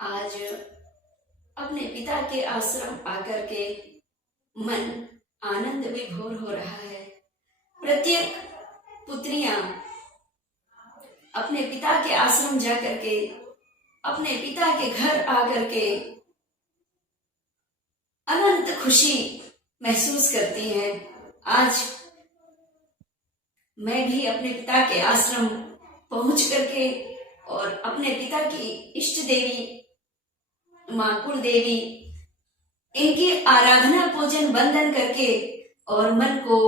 आज अपने पिता के आश्रम आकर के मन आनंद विभोर हो रहा है। प्रत्येक पुत्रियां अपने पिता के आश्रम जाकर के, अपने पिता के घर आकर के अनंत खुशी महसूस करती हैं। आज मैं भी अपने पिता के आश्रम पहुंच करके और अपने पिता की इष्ट देवी मां कुल देवी, इनकी आराधना पूजन वंदन करके और मन को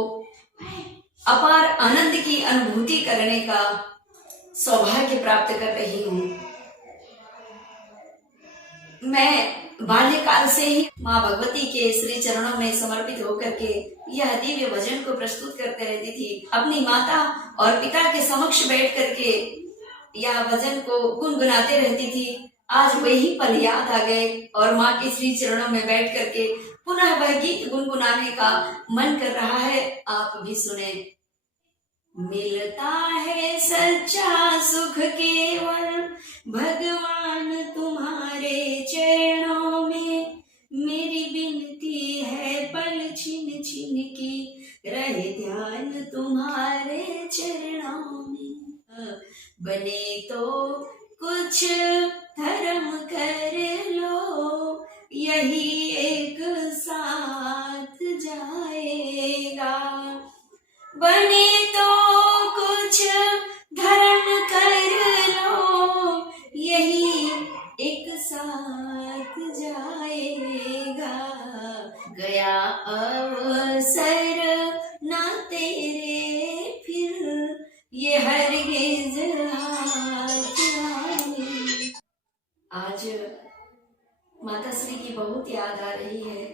अपार आनंद की अनुभूति करने का सौभाग्य प्राप्त कर रही हूँ। मैं बाल्यकाल से ही माँ भगवती के श्री चरणों में समर्पित होकर के यह दिव्य भजन को प्रस्तुत करते रहती थी। अपनी माता और पिता के समक्ष बैठ करके यह भजन को गुनगुनाते रहती थी। आज वही पल याद आ गए और माँ के श्री चरणों में बैठ करके पुनः वह गीत गुनगुनाने का मन कर रहा है। आप भी सुने। मिलता है सच्चा सुख केवल भगवान तुम्हारे चरणों में, मेरी विनती है पल छिन छिन की रहे ध्यान तुम्हारे चरणों में। बने तो कुछ धर्म कर लो, यही एक साथ जाएगा। बने तो कुछ धर्म कर लो, यही एक साथ जाएगा। गया अवसर ना तेरे फिर, ये हरगिज हाथ आए। आज माता श्री की बहुत याद आ रही है।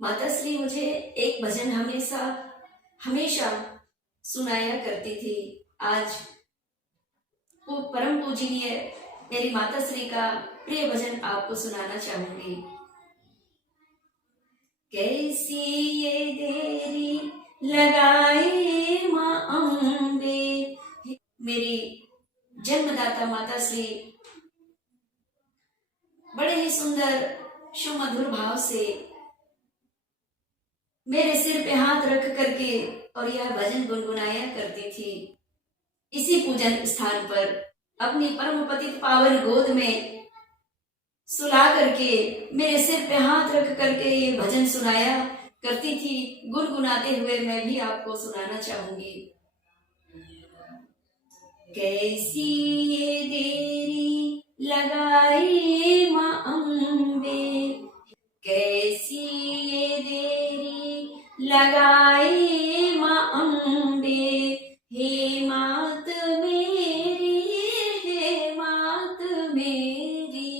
माता श्री मुझे एक भजन हमेशा सुनाया करती थी। आज वो परम पूजनीय मेरी माता श्री का प्रिय भजन आपको सुनाना चाहूंगी। कैसी ये देरी लगाए माँ अम्बे, मेरी जन्मदाता माता श्री बड़े ही सुंदर सुमधुर भाव से मेरे सिर पे हाथ रख करके और यह भजन गुनगुनाया करती थी। इसी पूजन स्थान पर अपनी परम पतित पावन गोद में सुला करके मेरे सिर पे हाथ रख करके ये भजन सुनाया करती थी। गुनगुनाते हुए मैं भी आपको सुनाना चाहूंगी। कैसी ये देरी लगाई माँ अम्बे, कैसी ये देरी लगाई माँ अम्बे, हे मात मेरी, हे मात मेरी।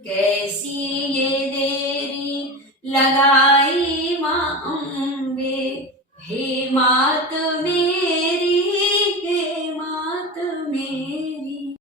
कैसी ये देरी लगाई माँ अम्बे, हे मात मेरी,